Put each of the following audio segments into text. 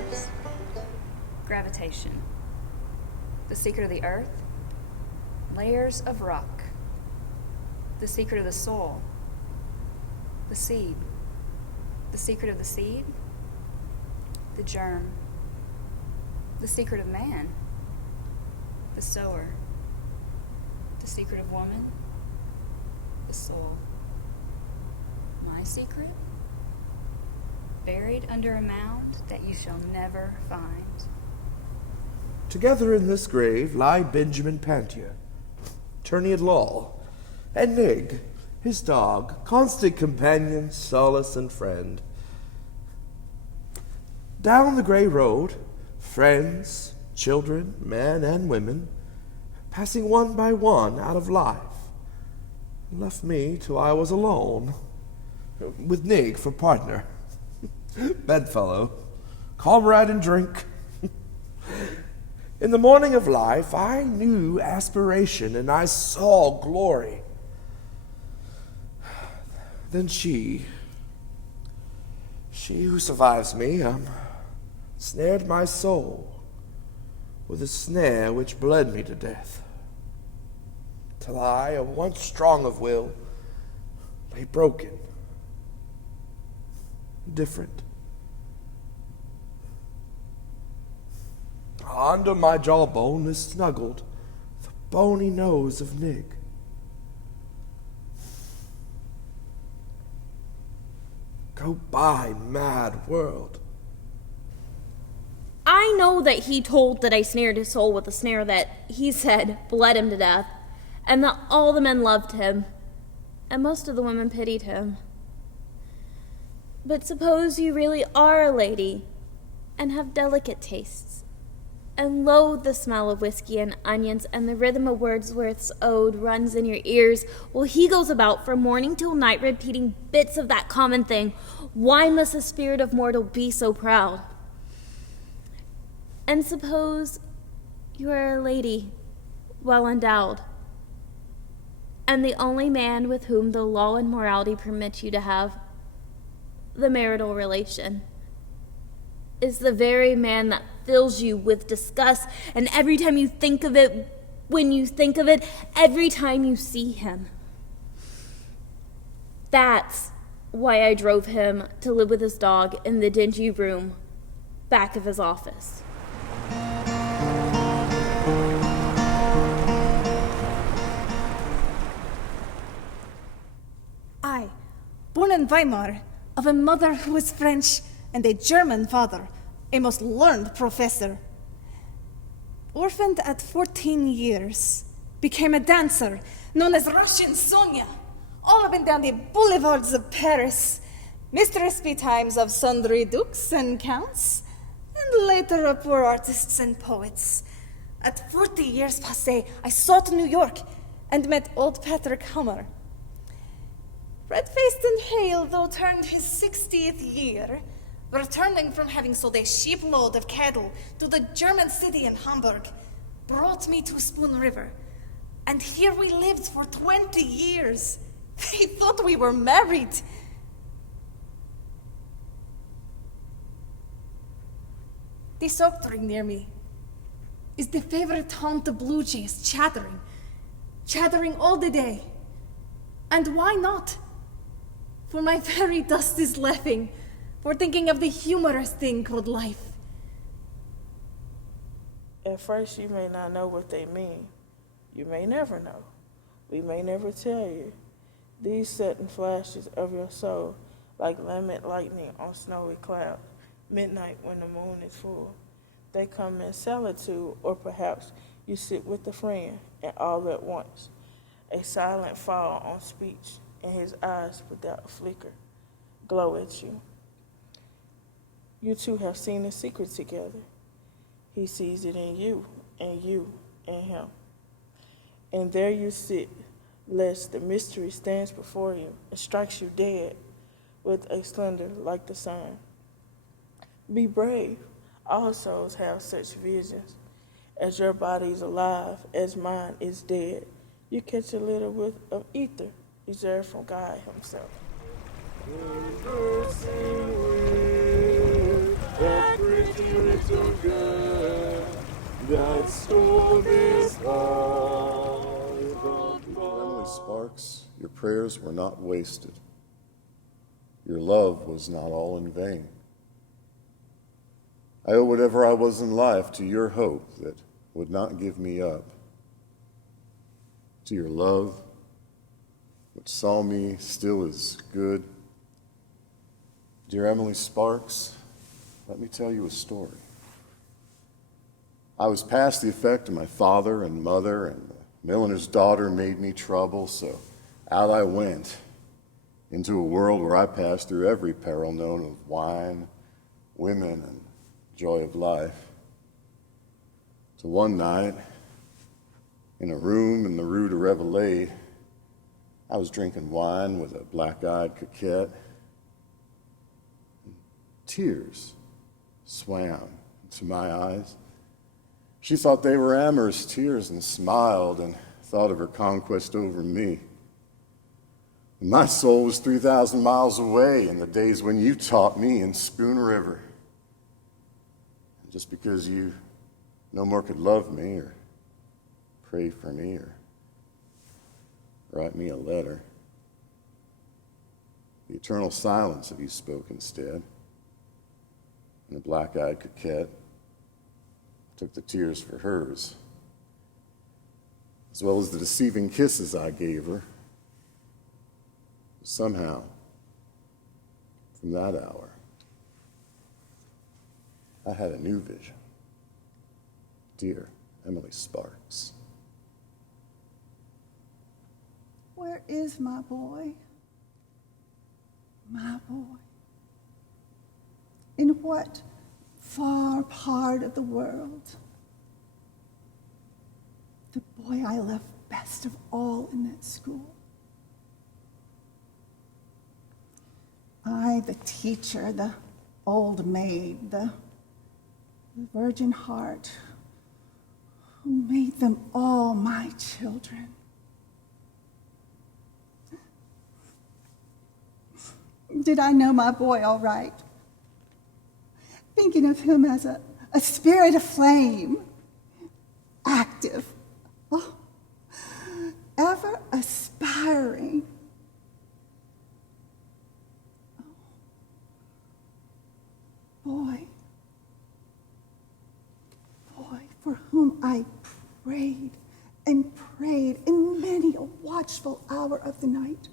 stars. Gravitation. The secret of the earth. Layers of rock. The secret of the soul. The seed. The secret of the seed. The germ. The secret of man. The sower. The secret of woman. The soul. My secret? Buried under a mound that you shall never find. Together in this grave lie Benjamin Pantier, attorney at law, and Nig, his dog, constant companion, solace, and friend. Down the gray road, friends, children, men and women, passing one by one out of life, left me till I was alone, with Nig for partner, bedfellow, comrade in drink. In the morning of life, I knew aspiration and I saw glory. Then she who survives me, snared my soul with a snare which bled me to death, till I, once strong of will, lay broken, different. Under my jawbone is snuggled the bony nose of Nig. Go by, mad world. I know that he told that I snared his soul with a snare that, he said, bled him to death, and that all the men loved him, and most of the women pitied him. But suppose you really are a lady, and have delicate tastes, and loathe the smell of whiskey and onions, and the rhythm of Wordsworth's ode runs in your ears while he goes about from morning till night repeating bits of that common thing. Why must the spirit of mortal be so proud? And suppose you are a lady, well endowed, and the only man with whom the law and morality permit you to have the marital relation is the very man that fills you with disgust, and every time you think of it, when you think of it, every time you see him. That's why I drove him to live with his dog in the dingy room back of his office. I, born in Weimar, of a mother who was French and a German father, a most learned professor. Orphaned at 14 years, became a dancer known as Russian Sonia, all up and down the boulevards of Paris, mistress betimes of sundry dukes and counts, and later of poor artists and poets. At 40 years passé, I sought New York and met old Patrick Hummer. Red-faced and hale, though turned his 60th year, returning from having sold a sheepload of cattle to the German city in Hamburg, brought me to Spoon River. And here we lived for 20 years. They thought we were married. This oak tree near me is the favorite haunt of blue jays, chattering all the day. And why not? For my very dust is laughing, for thinking of the humorous thing called life. At first, you may not know what they mean. You may never know. We may never tell you. These sudden flashes of your soul, like lament lightning on snowy cloud, midnight when the moon is full. They come in solitude, or perhaps you sit with a friend, and all at once, a silent fall on speech, and his eyes without a flicker glow at you. You two have seen a secret together. He sees it in you in him. And there you sit, lest the mystery stands before you and strikes you dead with a splendor like the sun. Be brave. All souls have such visions. As your body is alive, as mine is dead, you catch a little whiff of ether reserved from God himself. That pretty that stole this heart. Emily Sparks, your prayers were not wasted. Your love was not all in vain. I owe whatever I was in life to your hope that would not give me up, to your love, which saw me still as good. Dear Emily Sparks, let me tell you a story. I was past the effect of my father and mother, and the milliner's daughter made me trouble, so out I went into a world where I passed through every peril known of wine, women, and joy of life. So one night, in a room in the Rue de Réveillé, I was drinking wine with a black-eyed coquette. Tears swam into my eyes. She thought they were amorous tears and smiled and thought of her conquest over me. My soul was 3,000 miles away in the days when you taught me in Spoon River. And just because you no more could love me or pray for me or write me a letter, the eternal silence of you spoke instead. And the black-eyed coquette took the tears for hers, as well as the deceiving kisses I gave her. Somehow, from that hour, I had a new vision. Dear Emily Sparks. Where is my boy? My boy. In what far part of the world? The boy I loved best of all in that school. I, the teacher, the old maid, the virgin heart, who made them all my children. Did I know my boy all right? Thinking of him as a spirit aflame, active, oh, ever aspiring. Boy, for whom I prayed and prayed in many a watchful hour of the night.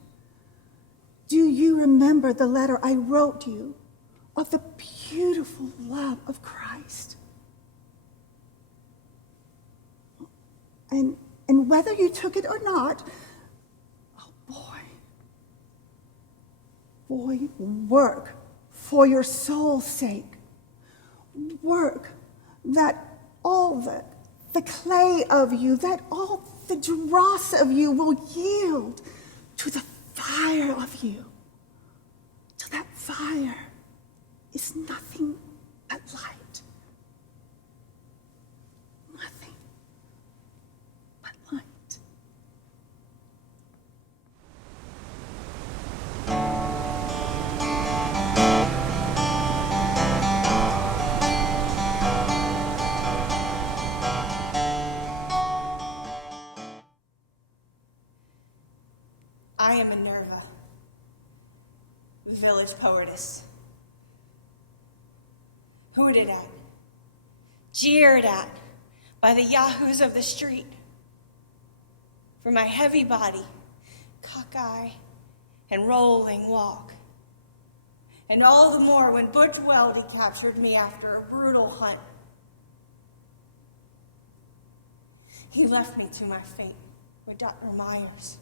Do you remember the letter I wrote you of the beautiful love of Christ? And whether you took it or not, oh boy, work for your soul's sake. Work that all the clay of you, that all the dross of you will yield to the fire of you. Till that fire is nothing but light. Nothing but light. I am Minerva, village poetess. Hooted at, jeered at by the yahoos of the street. For my heavy body, cockeye, and rolling walk. And all the more when Butch Weldy captured me after a brutal hunt. He left me to my fate with Dr. Myers.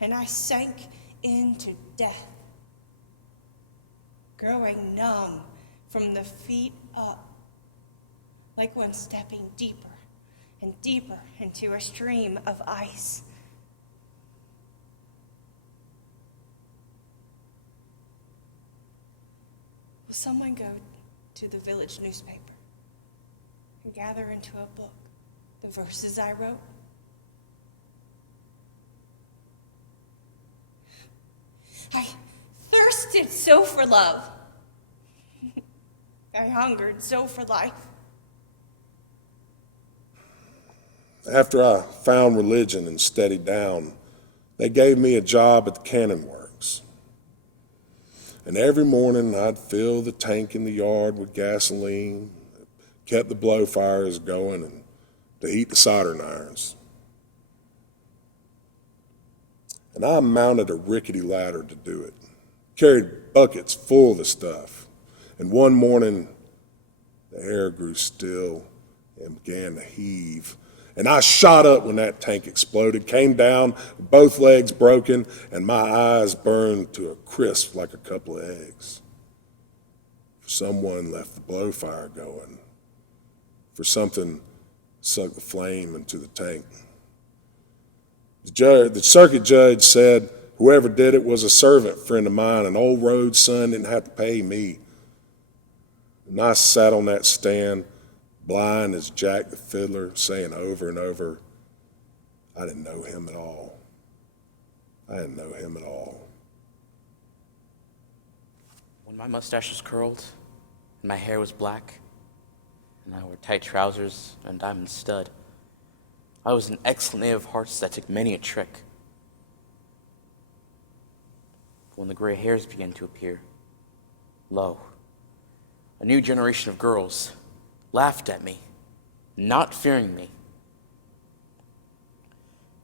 And I sank into death, growing numb from the feet up, like one stepping deeper and deeper into a stream of ice. Will someone go to the village newspaper and gather into a book the verses I wrote? I thirsted so for love. I hungered so for life. After I found religion and steadied down, they gave me a job at the cannon works. And every morning I'd fill the tank in the yard with gasoline, kept the blow fires going, and to heat the soldering irons. And I mounted a rickety ladder to do it, carried buckets full of the stuff. And one morning, the air grew still and began to heave. And I shot up when that tank exploded, came down, both legs broken, and my eyes burned to a crisp like a couple of eggs. For someone left the blow fire going. For something sucked the flame into the tank. The circuit judge said whoever did it was a servant friend of mine, an old road son, didn't have to pay me. And I sat on that stand, blind as Jack the Fiddler, saying over and over, I didn't know him at all. I didn't know him at all. When my mustache was curled, and my hair was black, and I wore tight trousers and a diamond stud, I was an excellent knave of hearts that took many a trick. But when the gray hairs began to appear, lo, a new generation of girls laughed at me, not fearing me.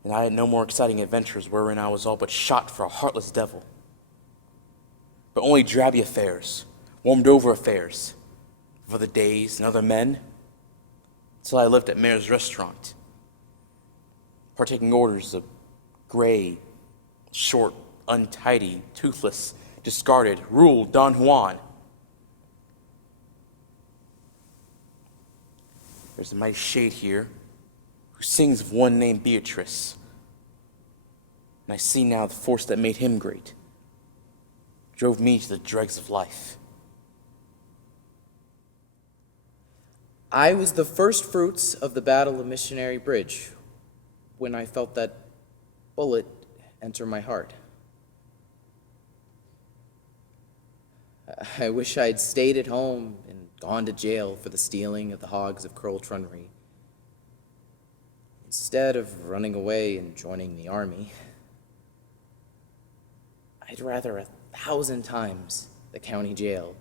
And I had no more exciting adventures wherein I was all but shot for a heartless devil, but only drabby affairs, warmed over affairs, of other days and other men, till I lived at Mayor's restaurant, partaking orders of gray, short, untidy, toothless, discarded, ruled Don Juan. There's a mighty shade here who sings of one named Beatrice, and I see now the force that made him great, drove me to the dregs of life. I was the first fruits of the Battle of Missionary Bridge when I felt that bullet enter my heart. I wish I'd stayed at home and gone to jail for the stealing of the hogs of Curl Trunnery, instead of running away and joining the army. I'd rather 1,000 times the county jail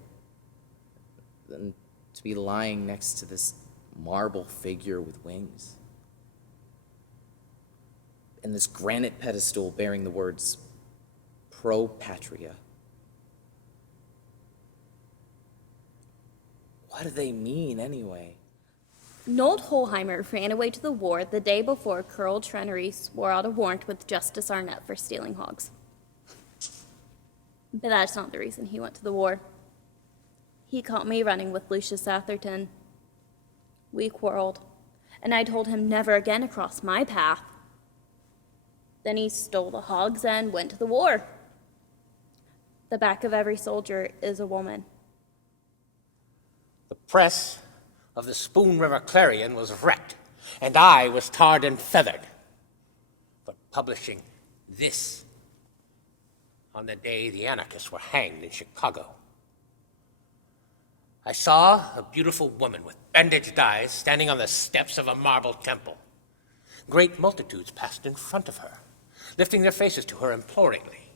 than to be lying next to this marble figure with wings, and this granite pedestal bearing the words Pro Patria. What do they mean, anyway? Nold Holheimer ran away to the war the day before Curl Trennery swore out a warrant with Justice Arnett for stealing hogs. But that's not the reason he went to the war. He caught me running with Lucius Atherton. We quarreled, and I told him never again to cross my path. Then he stole the hogs and went to the war. The back of every soldier is a woman. The press of the Spoon River Clarion was wrecked, and I was tarred and feathered for publishing this on the day the anarchists were hanged in Chicago. I saw a beautiful woman with bandaged eyes standing on the steps of a marble temple. Great multitudes passed in front of her, lifting their faces to her imploringly.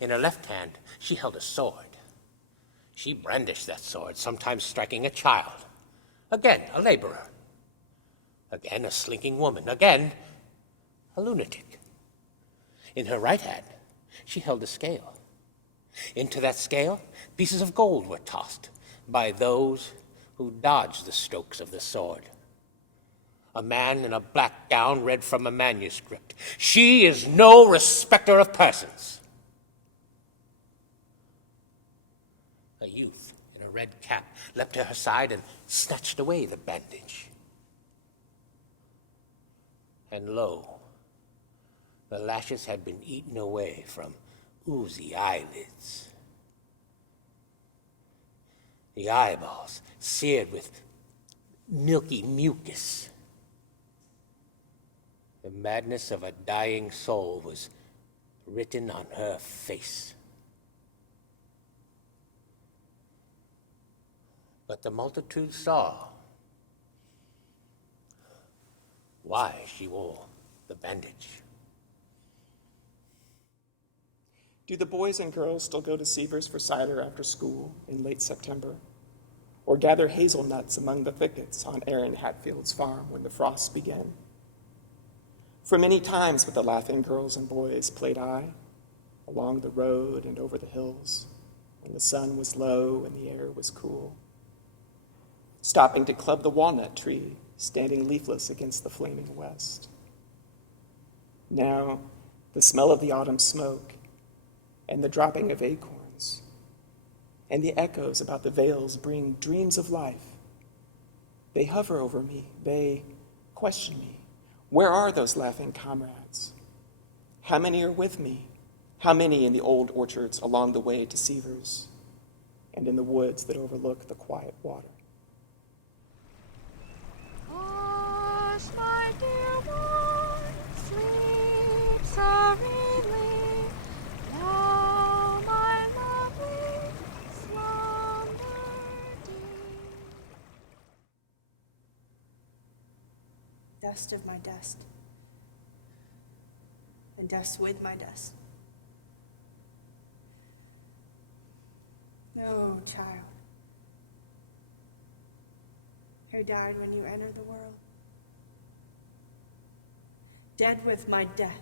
In her left hand, she held a sword. She brandished that sword, sometimes striking a child, again a laborer, again a slinking woman, again a lunatic. In her right hand, she held a scale. Into that scale, pieces of gold were tossed by those who dodged the strokes of the sword. A man in a black gown read from a manuscript. She is no respecter of persons. A youth in a red cap leapt to her side and snatched away the bandage. And lo, the lashes had been eaten away from oozy eyelids. The eyeballs seared with milky mucus. The madness of a dying soul was written on her face. But the multitude saw why she wore the bandage. Do the boys and girls still go to Seavers for cider after school in late September? Or gather hazelnuts among the thickets on Aaron Hatfield's farm when the frosts begin? For many times with the laughing girls and boys played I, along the road and over the hills, when the sun was low and the air was cool, stopping to club the walnut tree, standing leafless against the flaming west. Now, the smell of the autumn smoke and the dropping of acorns and the echoes about the vales bring dreams of life. They hover over me. They question me. Where are those laughing comrades? How many are with me? How many in the old orchards along the way to Seavers and in the woods that overlook the quiet water? Hush, my dear one, sleep serenely. Now, my lovely, slumber deep. Dust of my dust, and dust with my dust. No, child, who died when you entered the world, dead with my death,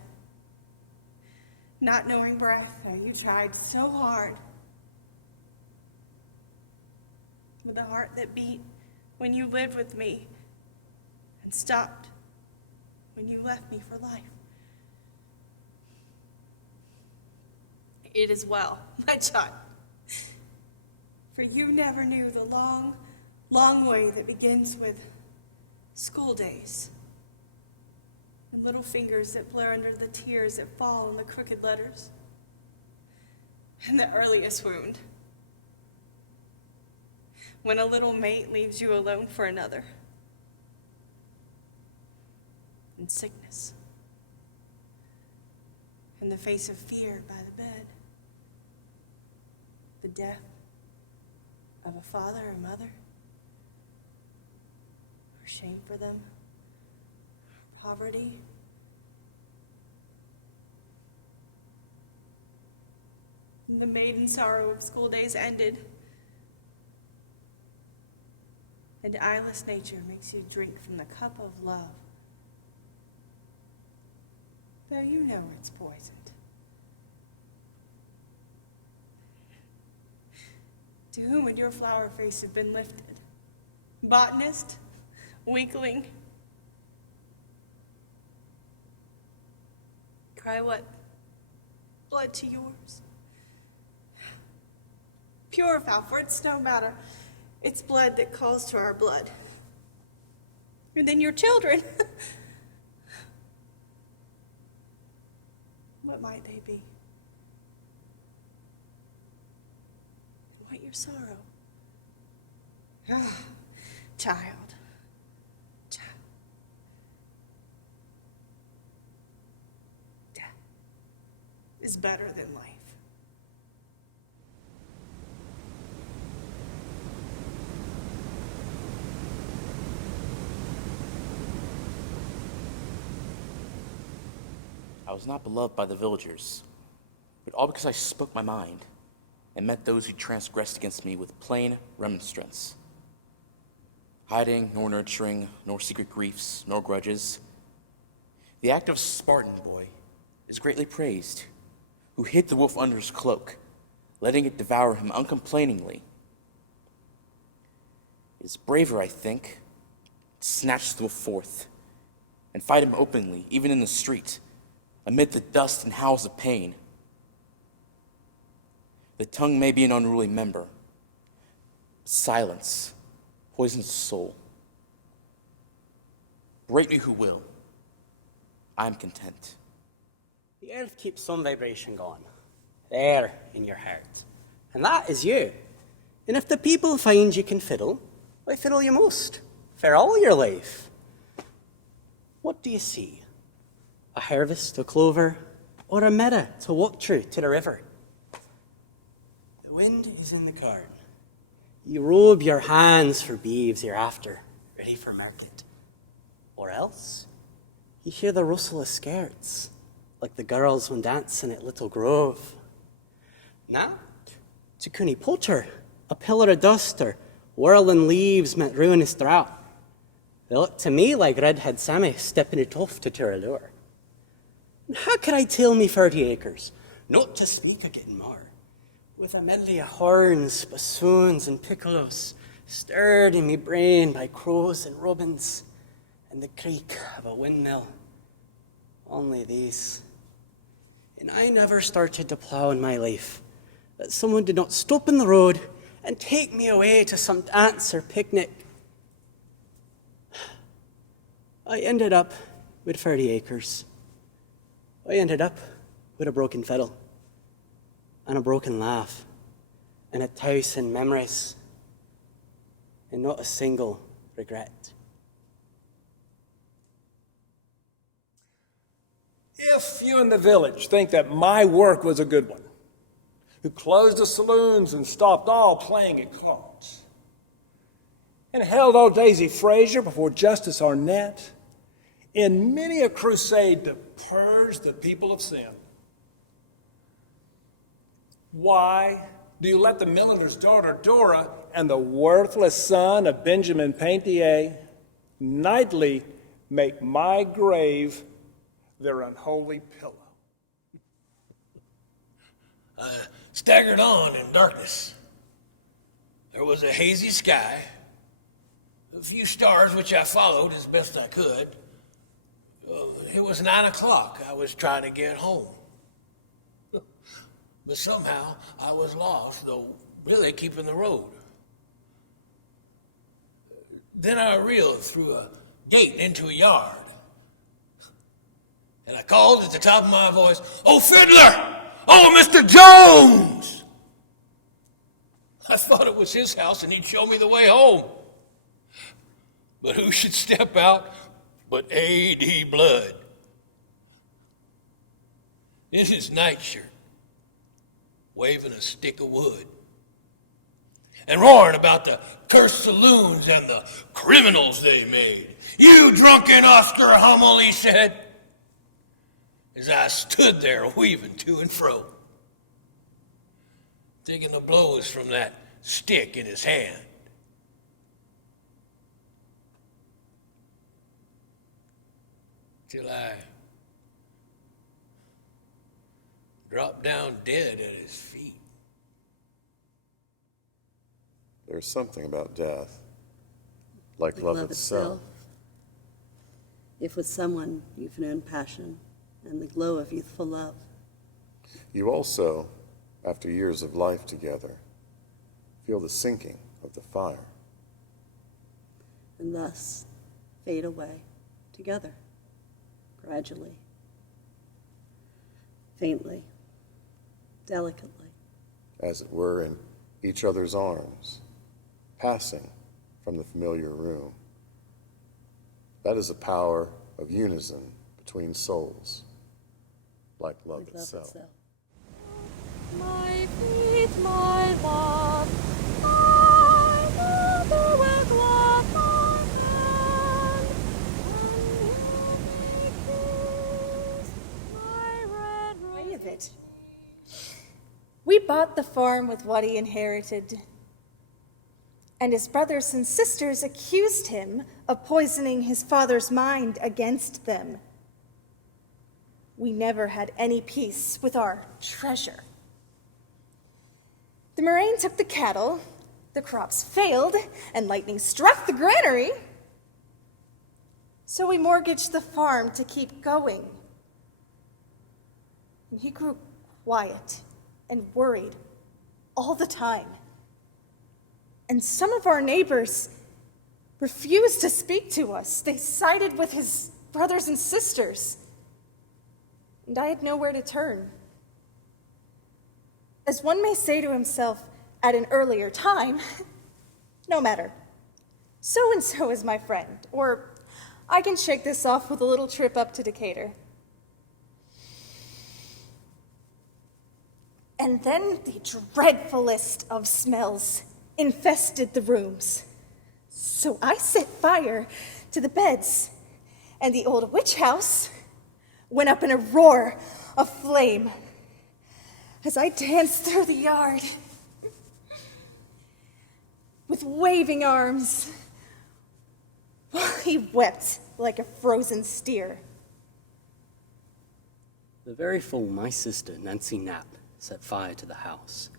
not knowing breath, how you tried so hard, with a heart that beat when you lived with me and stopped when you left me for life. It is well, my child, for you never knew the long, long way that begins with school days and little fingers that blur under the tears that fall on the crooked letters, and the earliest wound, when a little mate leaves you alone for another, and sickness, in the face of fear by the bed, the death of a father or mother, or shame for them, or poverty. And the maiden sorrow of school days ended, and eyeless nature makes you drink from the cup of love, though you know it's poisoned. To whom would your flower face have been lifted? Botanist? Weakling? Cry what? Blood to yours? Purify, for it's no matter. It's blood that calls to our blood. And then your children. What might they be? What your sorrow? Ah, child. Death is better than life. I was not beloved by the villagers, but all because I spoke my mind and met those who transgressed against me with plain remonstrance. Hiding, nor nurturing, nor secret griefs, nor grudges. The active Spartan boy is greatly praised, who hid the wolf under his cloak, letting it devour him uncomplainingly. It is braver, I think, to snatch the wolf forth and fight him openly, even in the street, amid the dust and howls of pain. The tongue may be an unruly member, but silence poisons the soul. Break me who will. I am content. The earth keeps some vibration going, there in your heart. And that is you. And if the people find you can fiddle, why fiddle you most? For all your life. What do you see? A harvest, a clover, or a mirror to walk through to the river? The wind is in the corn. You robe your hands for beeves hereafter, ready for market. Or else, You hear the rustle of skirts, like the girls when dancing at Little Grove. Now, to Cooney Poulter, a pillar of dust or whirling leaves met ruinous drought. They look to me like redhead Sammy stepping it off to Tiralure. And how could I tell me 30 acres, not to speak of getting more, with a medley of horns, bassoons, and piccolos, stirred in me brain by crows and robins, and the creak of a windmill. Only these. And I never started to plough in my life that someone did not stop in the road and take me away to some dance or picnic. I ended up with 30 acres. I ended up with a broken fiddle and a broken laugh and 1,000 memories and not a single regret. If you in the village think that my work was a good one, who closed the saloons and stopped all playing at cards, and held old Daisy Frazier before Justice Arnett in many a crusade to purge the people of sin, why do you let the milliner's daughter Dora and the worthless son of Benjamin Paintier nightly make my grave their unholy pillow? I staggered on in darkness. There was a hazy sky, a few stars which I followed as best I could. It was 9 o'clock. I was trying to get home. But somehow I was lost, though really keeping the road. Then I reeled through a gate into a yard. And I called at the top of my voice, "Oh, Fiddler! Oh, Mr. Jones!" I thought it was his house and he'd show me the way home. But who should step out but A.D. Blood in his nightshirt, waving a stick of wood and roaring about the cursed saloons and the criminals they made. "You drunken Oscar Hummel," he said, as I stood there weaving to and fro, taking the blows from that stick in his hand. Till I dropped down dead at his feet. There's something about death, like love itself. If with someone you've known passion and the glow of youthful love. You also, after years of life together, feel the sinking of the fire. And thus fade away together, gradually, faintly, delicately. As it were in each other's arms, passing from the familiar room. That is a power of unison between souls, like love itself. My feet, my love, I never will clap my hand, and kiss my red Wait a bit. We bought the farm with what he inherited, and his brothers and sisters accused him of poisoning his father's mind against them. We never had any peace with our treasure. The murrain took the cattle, the crops failed, and lightning struck the granary. So we mortgaged the farm to keep going. And he grew quiet and worried all the time. And some of our neighbors refused to speak to us. They sided with his brothers and sisters. And I had nowhere to turn. As one may say to himself at an earlier time, no matter, so-and-so is my friend, or I can shake this off with a little trip up to Decatur. And then the dreadfulest of smells infested the rooms. So I set fire to the beds and the old witch house went up in a roar of flame as I danced through the yard with waving arms while he wept like a frozen steer. The very fall my sister, Nancy Knapp, set fire to the house.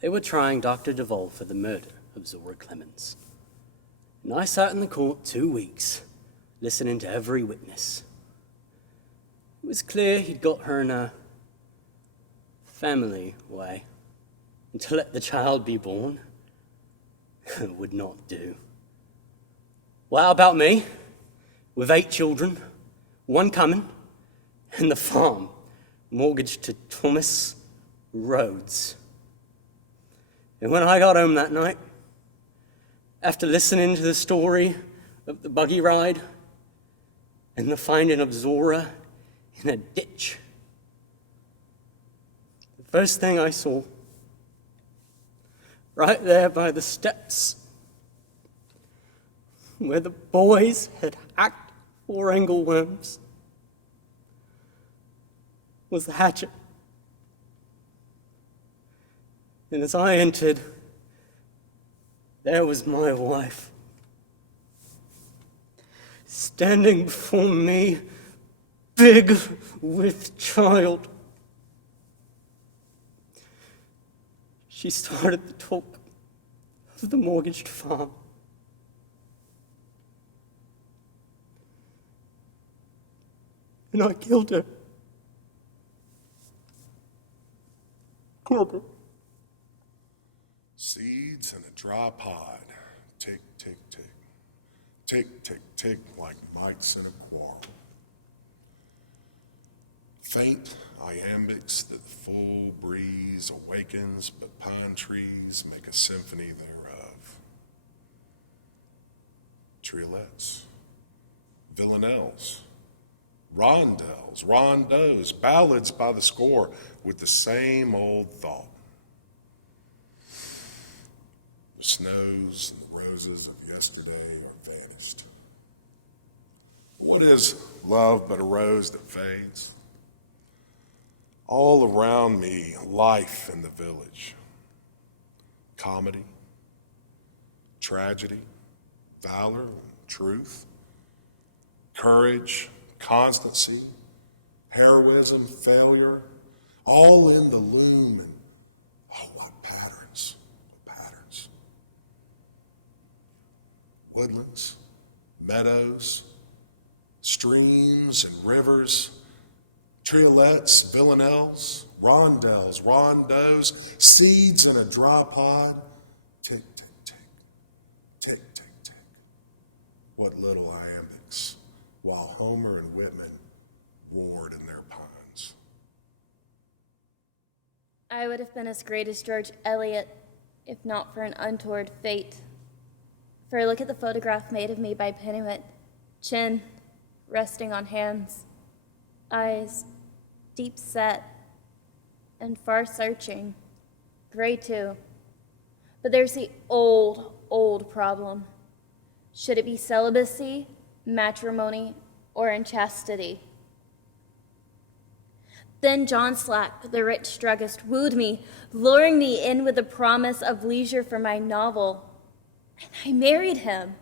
They were trying Dr. Duvall for the murder of Zora Clemens. And I sat in the court 2 weeks, listening to every witness. It was clear he'd got her in a family way, and to let the child be born would not do. Well, how about me, with 8 children, 1 coming, and the farm mortgaged to Thomas Rhodes? And when I got home that night, after listening to the story of the buggy ride and the finding of Zora in a ditch, the first thing I saw, right there by the steps where the boys had hacked 4 angleworms, was the hatchet. And as I entered, there was my wife, standing before me, big with child. She started the talk of the mortgaged farm. And I killed her. Corporal. Seeds in a dry pod. Tick, tick, tick. Tick, tick, tick, like mites in a quarrel. Faint iambics that the full breeze awakens, but pine trees make a symphony thereof. Triolets, villanelles, rondelles, rondeaux, ballads by the score with the same old thought. The snows and the roses of yesterday are vanished. What is love but a rose that fades? All around me, life in the village. Comedy, tragedy, valor, truth, courage, constancy, heroism, failure, all in the loom. And oh, what patterns, what patterns. Woodlands, meadows, streams and rivers, triolets, villanelles, rondelles, rondeaux, seeds in a dry pod. Tick, tick, tick, tick, tick, tick. What little iambics, while Homer and Whitman roared in their pines. I would have been as great as George Eliot if not for an untoward fate. For look at the photograph made of me by Penniwit, chin resting on hands, eyes deep set and far searching, gray too. But there's the old problem. Should it be celibacy, matrimony, or unchastity? Then John Slack, the rich druggist, wooed me, luring me in with the promise of leisure for my novel. And I married him,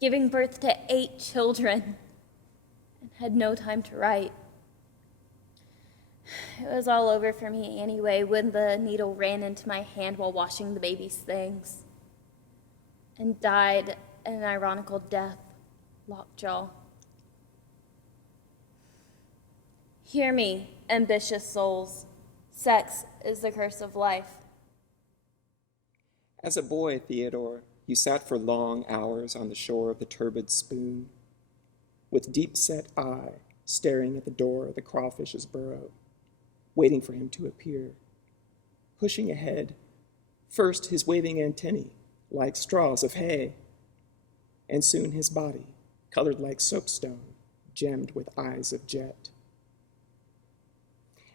giving birth to 8 children, and had no time to write. It was all over for me anyway when the needle ran into my hand while washing the baby's things, and died an ironical death, lockjaw. Hear me, ambitious souls. Sex is the curse of life. As a boy, Theodore, you sat for long hours on the shore of the turbid Spoon, with deep-set eye staring at the door of the crawfish's burrow, waiting for him to appear, pushing ahead, first his waving antennae like straws of hay, and soon his body, colored like soapstone, gemmed with eyes of jet.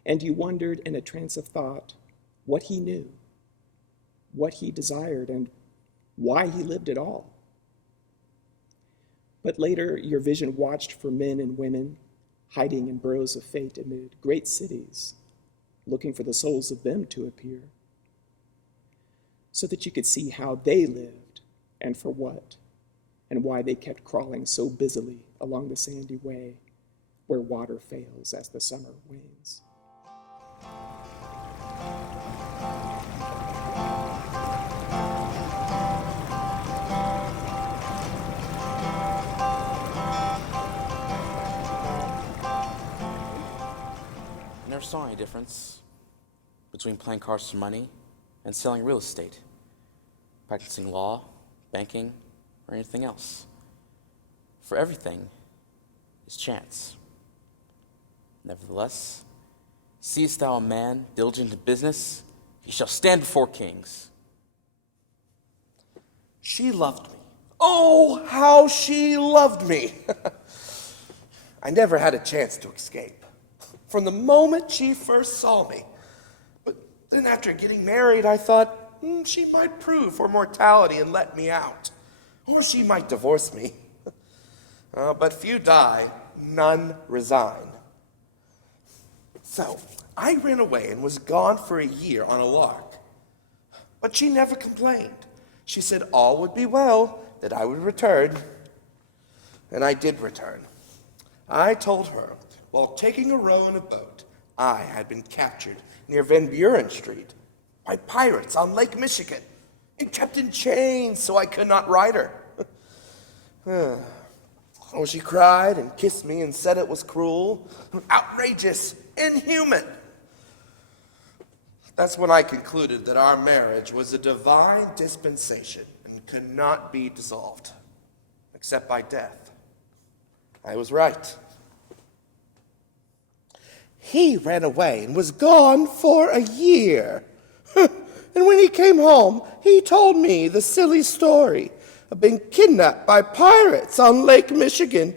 And you wondered in a trance of thought what he knew, what he desired, and why he lived at all. But later, your vision watched for men and women hiding in burrows of fate amid great cities, looking for the souls of them to appear, so that you could see how they lived and for what, and why they kept crawling so busily along the sandy way where water fails as the summer wanes. I never saw any difference between playing cards for money and selling real estate, practicing law, banking, or anything else. For everything is chance. Nevertheless, seest thou a man diligent in business, he shall stand before kings. She loved me. Oh, how she loved me. I never had a chance to escape. From the moment she first saw me. But then after getting married, I thought, she might prove her mortality and let me out. Or she might divorce me. But few die, none resign. So I ran away and was gone for a year on a lark. But she never complained. She said all would be well, that I would return. And I did return. I told her, while taking a row in a boat, I had been captured near Van Buren Street by pirates on Lake Michigan and kept in chains so I could not ride her. Oh, she cried and kissed me and said it was cruel, outrageous, inhuman. That's when I concluded that our marriage was a divine dispensation and could not be dissolved, except by death. I was right. He ran away and was gone for a year. And when he came home, he told me the silly story of being kidnapped by pirates on Lake Michigan.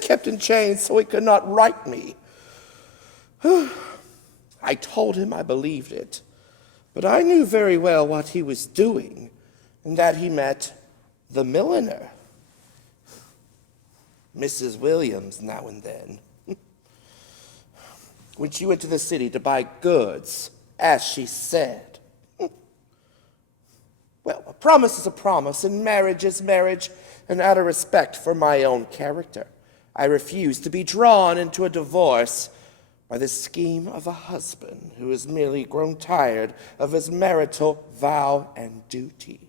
Kept in chains so he could not write me. I told him I believed it, but I knew very well what he was doing, and that he met the milliner, Mrs. Williams, now and then. When she went to the city to buy goods, as she said. Well, a promise is a promise, and marriage is marriage, and out of respect for my own character, I refuse to be drawn into a divorce by the scheme of a husband who has merely grown tired of his marital vow and duty.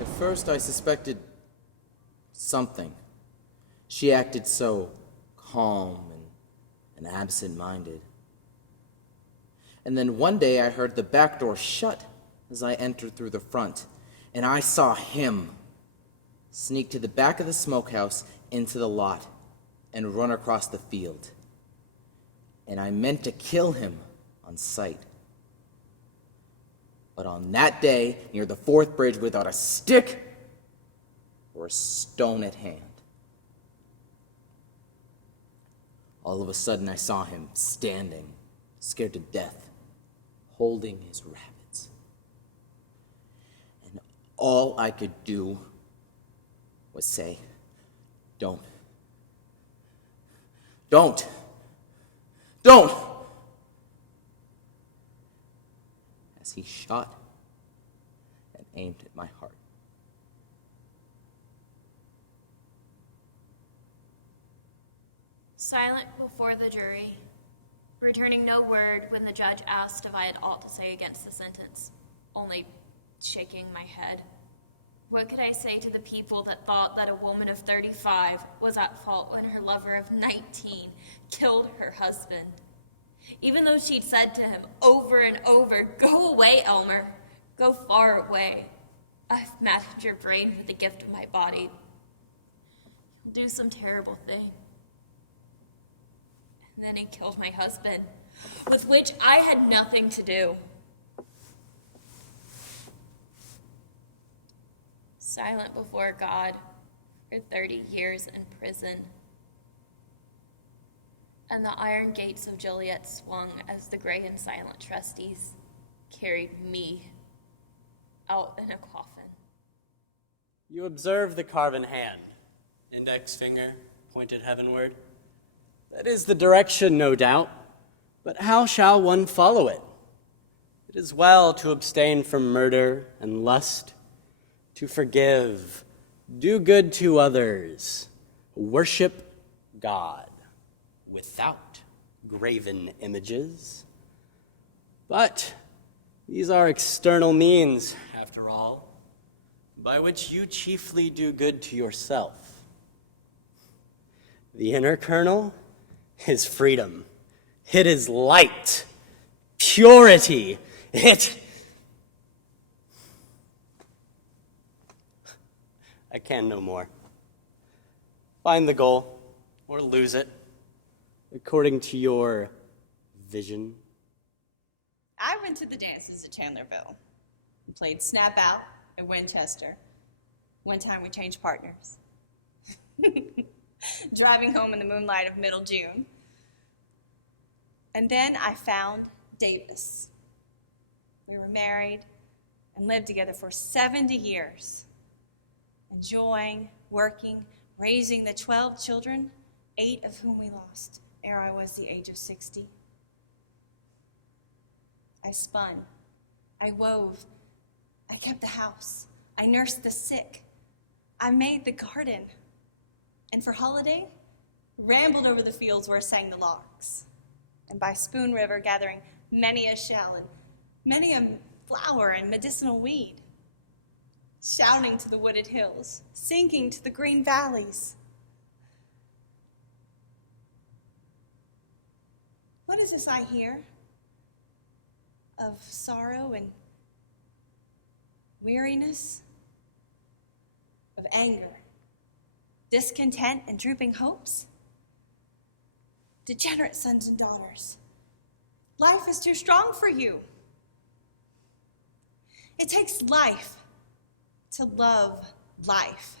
At first, I suspected something. She acted so calm and absent-minded. And then one day I heard the back door shut as I entered through the front, and I saw him sneak to the back of the smokehouse into the lot and run across the field. And I meant to kill him on sight. But on that day, near the fourth bridge, without a stick or a stone at hand, all of a sudden I saw him standing, scared to death, holding his rabbits. And all I could do was say, "Don't. Don't. Don't!" As he shot and aimed at my heart. Silent before the jury, returning no word when the judge asked if I had aught to say against the sentence, only shaking my head. What could I say to the people that thought that a woman of 35 was at fault when her lover of 19 killed her husband? Even though she'd said to him over and over, "Go away, Elmer, go far away. I've matched your brain with the gift of my body. You'll do some terrible thing." And then he killed my husband, with which I had nothing to do. Silent before God for 30 years in prison. and the iron gates of Joliet swung as the gray and silent trustees carried me out in a coffin. You observe the carven hand, index finger pointed heavenward. That is the direction, no doubt, but how shall one follow it? It is well to abstain from murder and lust, to forgive, do good to others, worship God without graven images. But these are external means, after all, by which you chiefly do good to yourself. The inner kernel is freedom. It is light, purity. I can no more. Find the goal, or lose it, according to your vision. I went to the dances at Chandlerville and played Snap Out at Winchester. One time we changed partners. Driving home in the moonlight of middle June. And then I found Davis. We were married and lived together for 70 years, enjoying, working, raising the 12 children, 8 of whom we lost ere I was the age of 60. I spun, I wove, I kept the house, I nursed the sick, I made the garden, and for holiday, rambled over the fields where sang the larks, and by Spoon River gathering many a shell and many a flower and medicinal weed, shouting to the wooded hills, singing to the green valleys. What is this I hear of sorrow and weariness, of anger, discontent and drooping hopes? Degenerate sons and daughters, life is too strong for you. It takes life to love life.